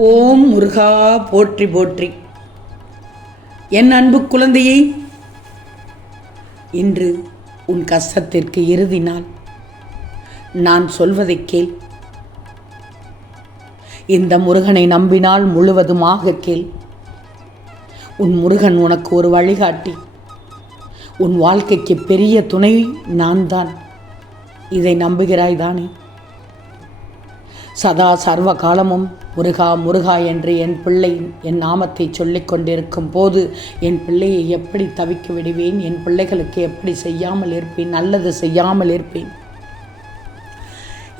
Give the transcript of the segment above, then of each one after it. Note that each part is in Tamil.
ஓம் முருகா போற்றி போற்றி. என் அன்பு குழந்தையை, இன்று உன் கஷ்டத்திற்கு இறுதி நாள். நான் சொல்வதை கேள். இந்த முருகனை நம்பினால் முழுவதுமாக கேள். உன் முருகன் உனக்கு ஒரு வழிகாட்டி. உன் வாழ்க்கைக்கு பெரிய துணை நான் தான். இதை நம்புகிறாய் தானே? சதா சர்வ காலமும் முருகா முருகா என்று என் பிள்ளை என் நாமத்தை சொல்லிக் கொண்டிருக்கும் போது என் பிள்ளையை எப்படி தவிக்க விடுவேன்? என் பிள்ளைகளுக்கு எப்படி செய்யாமல் இருப்பேன்? நல்லது செய்யாமல் இருப்பேன்?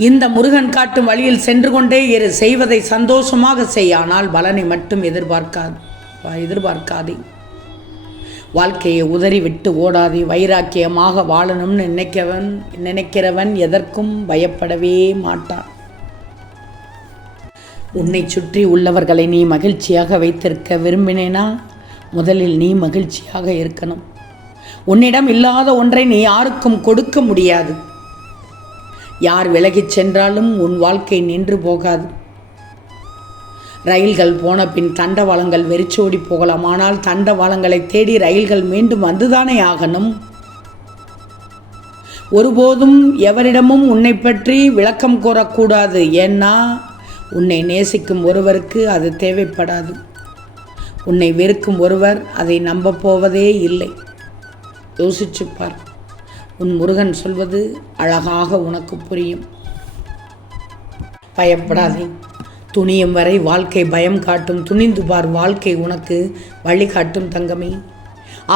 இந்த முருகன் காட்டும் வழியில் சென்று கொண்டே இரு. செய்வதை சந்தோஷமாக செய். ஆனால் பலனை மட்டும் எதிர்பார்க்காதே. வாழ்க்கையை உதறிவிட்டு ஓடாதே. வைராக்கியமாக வாழணும்னு நினைக்கிறவன் எதற்கும் பயப்படவே மாட்டான். உன்னை சுற்றி உள்ளவர்களை நீ மகிழ்ச்சியாக வைத்திருக்க விரும்பினேனா முதலில் நீ மகிழ்ச்சியாக இருக்கணும். உன்னிடம் இல்லாத ஒன்றை நீ யாருக்கும் கொடுக்க முடியாது. யார் விலகிச் சென்றாலும் உன் வாழ்க்கை நின்று போகாது. ரயில்கள் போன பின் தண்டவாளங்கள் வெறிச்சோடி போகலாம். ஆனால் தண்டவாளங்களை தேடி ரயில்கள் மீண்டும் வந்துதானே ஆகணும். ஒருபோதும் எவரிடமும் உன்னை பற்றி விளக்கம் கூறக்கூடாது. ஏன்னா உன்னை நேசிக்கும் ஒருவருக்கு அது தேவைப்படாது. உன்னை வெறுக்கும் ஒருவர் அதை நம்ப போவதே இல்லை. யோசிச்சுப்பார். உன் முருகன் சொல்வது அழகாக உனக்கு புரியும். பயப்படாதே. துணியும் வரை வாழ்க்கை பயம் காட்டும். துணிந்து பார், வாழ்க்கை உனக்கு வழிகாட்டும் தங்கமே.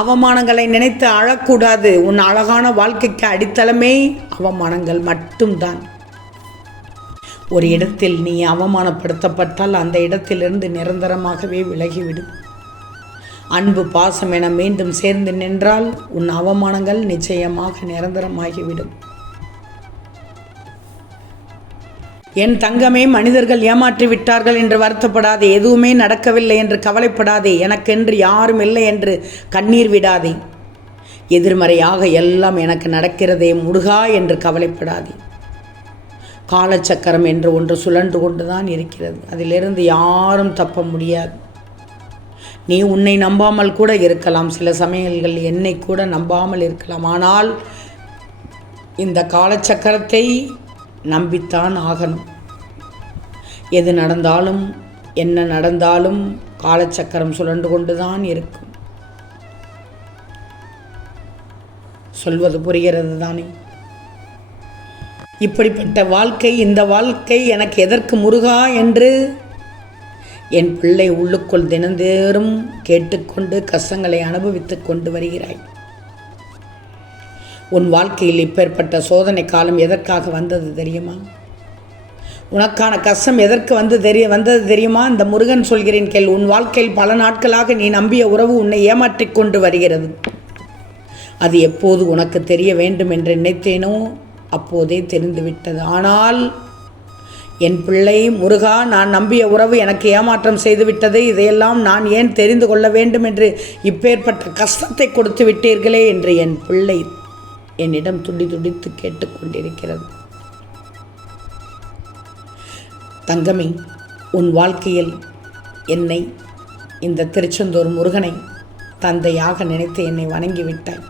அவமானங்களை நினைத்து அழக்கூடாது. உன் அழகான வாழ்க்கைக்கு அடித்தளமே அவமானங்கள் மட்டும்தான். ஒரு இடத்தில் நீ அவமானப்படுத்தப்பட்டால் அந்த இடத்திலிருந்து நிரந்தரமாகவே விலகிவிடும். அன்பு பாசம் என மீண்டும் சேர்ந்து நின்றால் உன் அவமானங்கள் நிச்சயமாக நிரந்தரமாகிவிடும். என் தங்கமே, மனிதர்கள் ஏமாற்றி விட்டார்கள் என்று வருத்தப்படாதே. எதுவுமே நடக்கவில்லை என்று கவலைப்படாதே. எனக்கென்று யாரும் இல்லை என்று கண்ணீர் விடாதே. எதிர்மறையாக எல்லாம் எனக்கு நடக்கிறதே முருகா என்று கவலைப்படாதே. காலச்சக்கரம் என்று ஒன்று சுழன்று கொண்டுதான் இருக்கிறது. அதிலிருந்து யாரும் தப்ப முடியாது. நீ உன்னை நம்பாமல் கூட இருக்கலாம். சில சமயங்கள் என்னை கூட நம்பாமல் இருக்கலாம். ஆனால் இந்த காலச்சக்கரத்தை நம்பித்தான் ஆகணும். எது நடந்தாலும் என்ன நடந்தாலும் காலச்சக்கரம் சுழன்று கொண்டுதான் இருக்கும். சொல்வது புரிகிறது தானே? இப்படிப்பட்ட வாழ்க்கை, இந்த வாழ்க்கை எனக்கு எதற்கு முருகா என்று என் பிள்ளை உள்ளுக்குள் தினந்தோறும் கேட்டுக்கொண்டு கஷ்டங்களை அனுபவித்து கொண்டு வருகிறாய். உன் வாழ்க்கையில் இப்பேற்பட்ட சோதனை காலம் எதற்காக வந்தது தெரியுமா? உனக்கான கஷ்டம் எதற்கு வந்தது தெரியுமா? இந்த முருகன் சொல்கிறேன் கேள். உன் வாழ்க்கையில் பல நாட்களாக நீ நம்பிய உறவு உன்னை ஏமாற்றிக் கொண்டு வருகிறது. அது எப்போது உனக்கு தெரிய வேண்டும் என்று நினைத்தேனோ அப்போதே தெரிந்துவிட்டது. ஆனால் என் பிள்ளை முருகா, நான் நம்பிய உறவு எனக்கு ஏமாற்றம் செய்துவிட்டது. இதையெல்லாம் நான் ஏன் தெரிந்து கொள்ள வேண்டும் என்று இப்பேற்பட்ட கஷ்டத்தை கொடுத்து விட்டீர்களே என்று என் பிள்ளை என்னிடம் துடித்து கேட்டுக்கொண்டிருக்கிறது. தங்கமே, உன் வாழ்க்கையில் என்னை, இந்த திருச்செந்தூர் முருகனை தந்தையாக நினைத்து என்னை வணங்கிவிட்டாய்.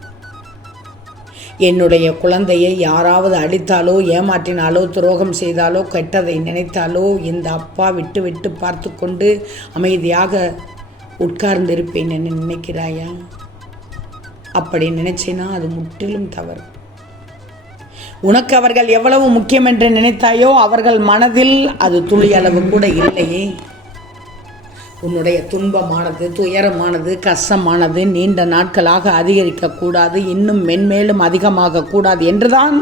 என்னுடைய குழந்தையை யாராவது அடித்தாலோ ஏமாற்றினாலோ துரோகம் செய்தாலோ கெட்டதை நினைத்தாலோ இந்த அப்பா விட்டு பார்த்து கொண்டு அமைதியாக உட்கார்ந்திருப்பேன் என்று நினைக்கிறாயா? அப்படி நினைச்சினா அது முற்றிலும் தவறு. உனக்கு அவர்கள் எவ்வளவு முக்கியம் என்று நினைத்தாயோ அவர்கள் மனதில் அது துளியளவு கூட இல்லையே. உன்னுடைய துன்பமானது, துயரமானது, கஷ்டமானது நீண்ட நாட்களாக அதிகரிக்கக்கூடாது, இன்னும் மென்மேலும் அதிகமாக கூடாது என்றுதான்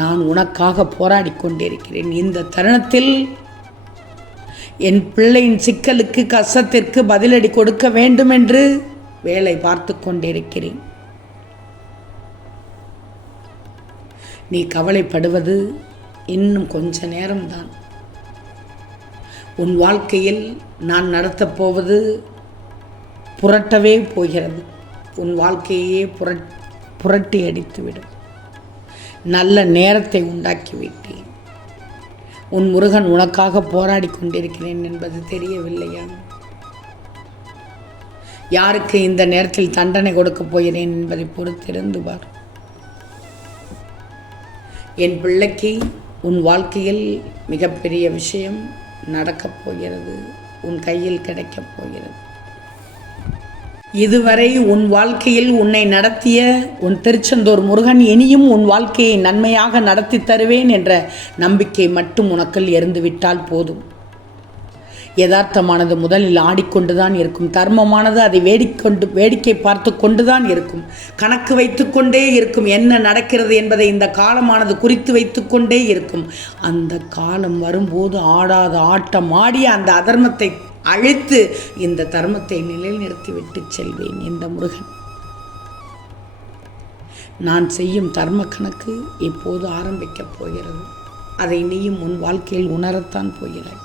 நான் உனக்காக போராடி கொண்டிருக்கிறேன். இந்த தருணத்தில் என் பிள்ளையின் சிக்கலுக்கு, கஷ்டத்திற்கு பதிலடி கொடுக்க வேண்டும் என்று வேலை பார்த்து கொண்டிருக்கிறேன். நீ கவலைப்படுவது இன்னும் கொஞ்ச நேரம்தான். உன் வாழ்க்கையில் நான் நடத்தப் போவது புரட்டவே போகிறது. உன் வாழ்க்கையே புரட்டி அடித்துவிடும். நல்ல நேரத்தை உண்டாக்கி விட்டேன். உன் முருகன் உனக்காக போராடி கொண்டிருக்கிறேன் என்பது தெரியவில்லையா? யாருக்கு இந்த நேரத்தில் தண்டனை கொடுக்கப் போகிறேன் என்பதை பொறுத்திருந்து பார். என் பிள்ளைக்கு உன் வாழ்க்கையில் மிகப்பெரிய விஷயம் நடக்கப் போகிறது, உன் கையில் கிடைக்கப் போகிறது. இதுவரை உன் வாழ்க்கையில் உன்னை நடத்திய உன் திருச்செந்தூர் முருகன் இனியும் உன் வாழ்க்கையை நன்மையாக நடத்தி தருவேன் என்ற நம்பிக்கை மட்டும் உனக்குள் எரிந்துவிட்டால் போதும். யதார்த்தமானது முதலில் ஆடிக்கொண்டுதான் இருக்கும், தர்மமானது அதை வேடிக்கை பார்த்து கொண்டுதான் இருக்கும், கணக்கு வைத்து கொண்டே இருக்கும். என்ன நடக்கிறது என்பதை இந்த காலமானது குறித்து வைத்து கொண்டே இருக்கும். அந்த காலம் வரும்போது ஆடாத ஆட்டம் ஆடிய அந்த அதர்மத்தை அழித்து இந்த தர்மத்தை நிலைநிறுத்திவிட்டு செல்வேன். இந்த முருகன் நான் செய்யும் தர்ம கணக்கு இப்போது ஆரம்பிக்கப் போகிறது. அதை நீயும் உன் வாழ்க்கையில் உணரத்தான் போகிறாய்.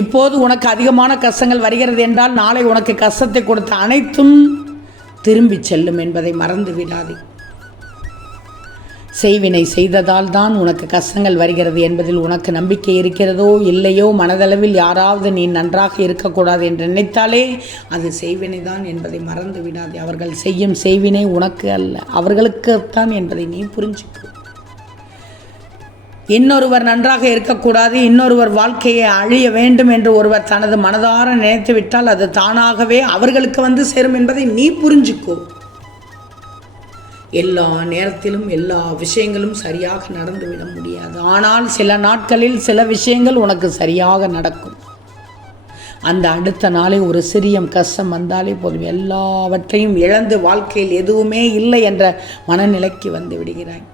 இப்போது உனக்கு அதிகமான கஷ்டங்கள் வருகிறது என்றால் நாளை உனக்கு கஷ்டத்தை கொடுத்த அனைத்தும் திரும்பி செல்லும் என்பதை மறந்து விடாதே. செய்வினை செய்ததால் தான் உனக்கு கஷ்டங்கள் வருகிறது என்பதில் உனக்கு நம்பிக்கை இருக்கிறதோ இல்லையோ, மனதளவில் யாராவது நீ நன்றாக இருக்கக்கூடாது என்று நினைத்தாலே அது செய்வினை தான் என்பதை மறந்து விடாதே. அவர்கள் செய்யும் செய்வினை உனக்கு அல்ல, அவர்களுக்குத்தான் என்பதை நீ புரிஞ்சுக்கோ. இன்னொருவர் நன்றாக இருக்கக்கூடாது, இன்னொருவர் வாழ்க்கையை அழிய வேண்டும் என்று ஒருவர் தனது மனதார நினைத்து விட்டால் அது தானாகவே அவர்களுக்கு வந்து சேரும் என்பதை நீ புரிஞ்சுக்கோ. எல்லா நேரத்திலும் எல்லா விஷயங்களும் சரியாக நடந்துவிட முடியாது. ஆனால் சில நாட்களில் சில விஷயங்கள் உனக்கு சரியாக நடக்கும். அந்த அடுத்த நாளே ஒரு சிறிய கஷ்டம் வந்தாலே போதும், எல்லாவற்றையும் இழந்து வாழ்க்கையில் எதுவுமே இல்லை என்ற மனநிலைக்கு வந்து விடுகிறாய்.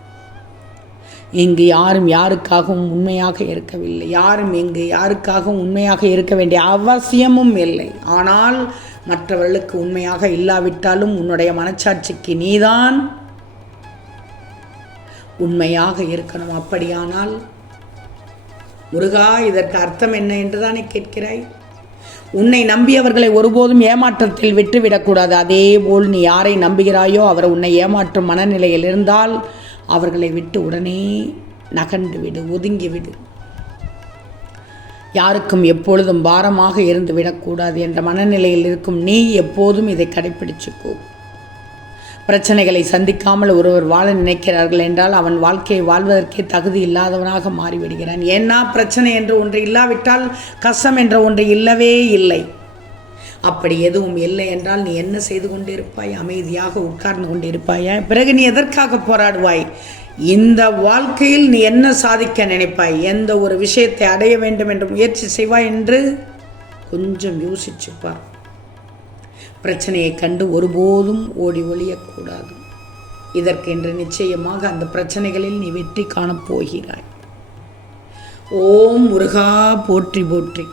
இங்கு யாரும் யாருக்காகவும் உண்மையாக இருக்கவில்லை, யாரும் இங்கு யாருக்காகவும் உண்மையாக இருக்க வேண்டிய அவசியமும் இல்லை. ஆனால் மற்றவர்களுக்கு உண்மையாக இல்லாவிட்டாலும் உன்னுடைய மனச்சாட்சிக்கு நீதான் உண்மையாக இருக்கணும். அப்படியானால் முருகா, இதற்கு அர்த்தம் என்ன என்றுதானே கேட்கிறாய்? உன்னை நம்பியவர்களை ஒருபோதும் ஏமாற்றத்தில் விட்டுவிடக்கூடாது. அதே போல் நீ யாரை நம்புகிறாயோ அவர் உன்னை ஏமாற்றும் மனநிலையில் இருந்தால் அவர்களை விட்டு உடனே நகர்ந்து விடு, ஒதுங்கிவிடு. யாருக்கும் எப்பொழுதும் பாரமாக இருந்து விடக்கூடாது என்ற மனநிலையில் இருக்கும் நீ எப்போதும் இதை கடைப்பிடிச்சுக்கோ. பிரச்சனைகளை சந்திக்காமல் ஒருவர் வாழ நினைக்கிறார்கள் என்றால் அவன் வாழ்க்கையை வாழ்வதற்கே தகுதி இல்லாதவனாக மாறிவிடுகிறான். ஏன்னா பிரச்சனை என்று ஒன்று இல்லாவிட்டால் கஷ்டம் என்ற ஒன்று இல்லவே இல்லை. அப்படி எதுவும் இல்லை என்றால் நீ என்ன செய்து கொண்டிருப்பாய்? அமைதியாக உட்கார்ந்து கொண்டிருப்பாயா? பிறகு நீ எதற்காக போராடுவாய்? இந்த வாழ்க்கையில் நீ என்ன சாதிக்க நினைப்பாய்? எந்த ஒரு விஷயத்தை அடைய வேண்டும் என்று முயற்சி செய்வாய் என்று கொஞ்சம் யோசிச்சுப்பார். பிரச்சனையை கண்டு ஒருபோதும் ஓடி ஒழியக்கூடாது. இதற்கென்று நிச்சயமாக அந்த பிரச்சனைகளில் நீ வெற்றி காணப் போகிறாய். ஓம் முருகா போற்றி போற்றி.